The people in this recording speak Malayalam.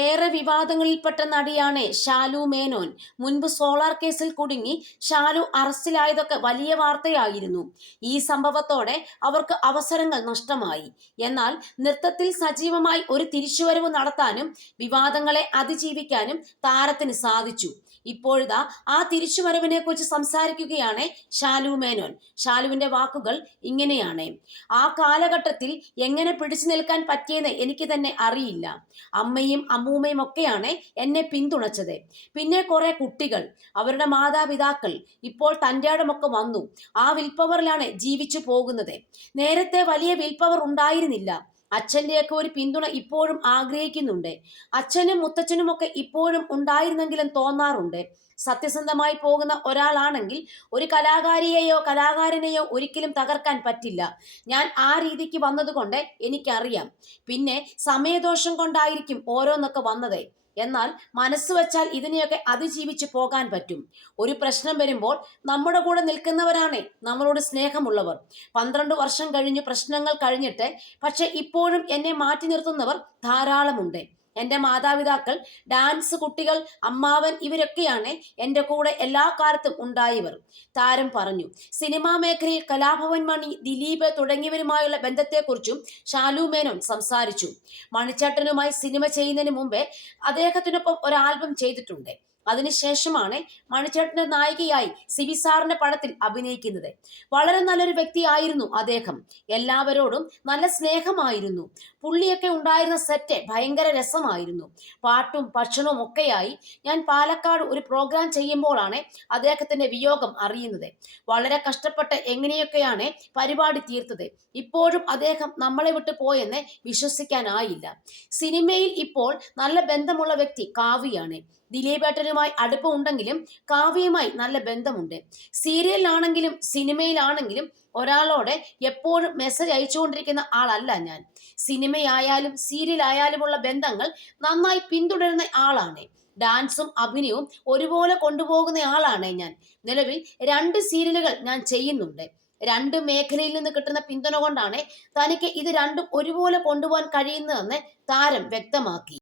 ഏറെ വിവാദങ്ങളിൽപ്പെട്ട നടിയാണ് ശാലു മേനോൻ. മുൻപ് സോളാർ കേസിൽ കുടുങ്ങി ശാലു അറസ്റ്റിലായതൊക്കെ വലിയ വാർത്തയായിരുന്നു. ഈ സംഭവത്തോടെ അവർക്ക് അവസരങ്ങൾ നഷ്ടമായി. എന്നാൽ നൃത്തത്തിൽ സജീവമായി ഒരു തിരിച്ചുവരവ് നടത്താനും വിവാദങ്ങളെ അതിജീവിക്കാനും താരത്തിന് സാധിച്ചു. ഇപ്പോഴിതാ ആ തിരിച്ചുവരവിനെ കുറിച്ച് സംസാരിക്കുകയാണ് ശാലു മേനോൻ. ശാലുവിന്റെ വാക്കുകൾ ഇങ്ങനെയാണ്: ആ കാലഘട്ടത്തിൽ എങ്ങനെ പിടിച്ചു നിൽക്കാൻ പറ്റിയെന്ന് എനിക്ക് തന്നെ അറിയില്ല. അമ്മയും അമ്മൂമ്മയും ഒക്കെയാണ് എന്നെ പിന്തുണച്ചത്. പിന്നെ കുറെ കുട്ടികൾ, അവരുടെ മാതാപിതാക്കൾ, ഇപ്പോൾ തൻ്റെ ഇടമൊക്കെ വന്നു. ആ വിൽപ്പവറിലാണ് ജീവിച്ചു പോകുന്നത്. നേരത്തെ വലിയ വിൽപ്പവർ ഉണ്ടായിരുന്നില്ല. അച്ഛൻ്റെയൊക്കെ ഒരു പിന്തുണ ഇപ്പോഴും ആഗ്രഹിക്കുന്നുണ്ട്. അച്ഛനും മുത്തച്ഛനും ഒക്കെ ഇപ്പോഴും ഉണ്ടായിരുന്നെങ്കിലും തോന്നാറുണ്ട്. സത്യസന്ധമായി പോകുന്ന ഒരാളാണെങ്കിൽ ഒരു കലാകാരിയെയോ കലാകാരനെയോ ഒരിക്കലും തകർക്കാൻ പറ്റില്ല. ഞാൻ ആ രീതിക്ക് വന്നതുകൊണ്ട് എനിക്കറിയാം. പിന്നെ സമയദോഷം കൊണ്ടായിരിക്കും ഓരോന്നൊക്കെ വന്നത്. എന്നാൽ മനസ്സ് വെച്ചാൽ ഇതിനെയൊക്കെ അതിജീവിച്ച് പോകാൻ പറ്റും. ഒരു പ്രശ്നം വരുമ്പോൾ നമ്മുടെ കൂടെ നിൽക്കുന്നവരാണ് നമ്മളോട് സ്നേഹമുള്ളവർ. 12 വർഷം കഴിഞ്ഞു പ്രശ്നങ്ങൾ കഴിഞ്ഞിട്ട്, പക്ഷെ ഇപ്പോഴും എന്നെ മാറ്റി നിർത്തുന്നവർ ധാരാളമുണ്ട്. എൻ്റെ മാതാപിതാക്കൾ, ഡാൻസ് കുട്ടികൾ, അമ്മാവൻ, ഇവരൊക്കെയാണ് എൻ്റെ കൂടെ എല്ലാ കാലത്തും ഉണ്ടായവർ, താരം പറഞ്ഞു. സിനിമാ മേഖലയിൽ കലാഭവൻ മണി, ദിലീപ് തുടങ്ങിയവരുമായുള്ള ബന്ധത്തെക്കുറിച്ചും ശാലു മേനോൻ സംസാരിച്ചു. മണിച്ചേട്ടനുമായി സിനിമ ചെയ്യുന്നതിന് മുമ്പേ അദ്ദേഹത്തിനൊപ്പം ഒരു ആൽബം ചെയ്തിട്ടുണ്ട്. അതിനുശേഷമാണ് മണിച്ചേട്ടന്റെ നായികയായി സിബിസാറിന്റെ പടത്തിൽ അഭിനയിക്കുന്നത്. വളരെ നല്ലൊരു വ്യക്തിയായിരുന്നു അദ്ദേഹം. എല്ലാവരോടും നല്ല സ്നേഹമായിരുന്നു. പുള്ളിയൊക്കെ ഉണ്ടായിരുന്ന സെറ്റ് ഭയങ്കര രസമായിരുന്നു. പാട്ടും ഭക്ഷണവും ഒക്കെയായി ഞാൻ പാലക്കാട് ഒരു പ്രോഗ്രാം ചെയ്യുമ്പോഴാണ് അദ്ദേഹത്തിന്റെ വിയോഗം അറിയുന്നത്. വളരെ കഷ്ടപ്പെട്ട് എങ്ങനെയൊക്കെയാണ് പരിപാടി തീർത്തത്. ഇപ്പോഴും അദ്ദേഹം നമ്മളെ വിട്ടു പോയെന്ന് വിശ്വസിക്കാനായില്ല. സിനിമയിൽ ഇപ്പോൾ നല്ല ബന്ധമുള്ള വ്യക്തി കാവ്യയാണ്. ദിലീപേട്ടനുമായി അടുപ്പമുണ്ടെങ്കിലും കാവ്യയുമായി നല്ല ബന്ധമുണ്ട്. സീരിയലിലാണെങ്കിലും സിനിമയിലാണെങ്കിലും ഒരാളോട് എപ്പോഴും മെസ്സേജ് അയച്ചുകൊണ്ടിരിക്കുന്ന ആളല്ല ഞാൻ. സിനിമയായാലും സീരിയലായാലുമുള്ള ബന്ധങ്ങൾ നന്നായി പിന്തുടരുന്ന ആളാണ്. ഡാൻസും അഭിനയവും ഒരുപോലെ കൊണ്ടുപോകുന്ന ആളാണ് ഞാൻ. നിലവിൽ 2 സീരിയലുകൾ ഞാൻ ചെയ്യുന്നുണ്ട്. 2 മേഖലയിൽ നിന്ന് കിട്ടുന്ന പിന്തുണ കൊണ്ടാണ് തനിക്ക് ഇത് രണ്ടും ഒരുപോലെ കൊണ്ടുപോകാൻ കഴിയുന്നതെന്ന് താരം വ്യക്തമാക്കി.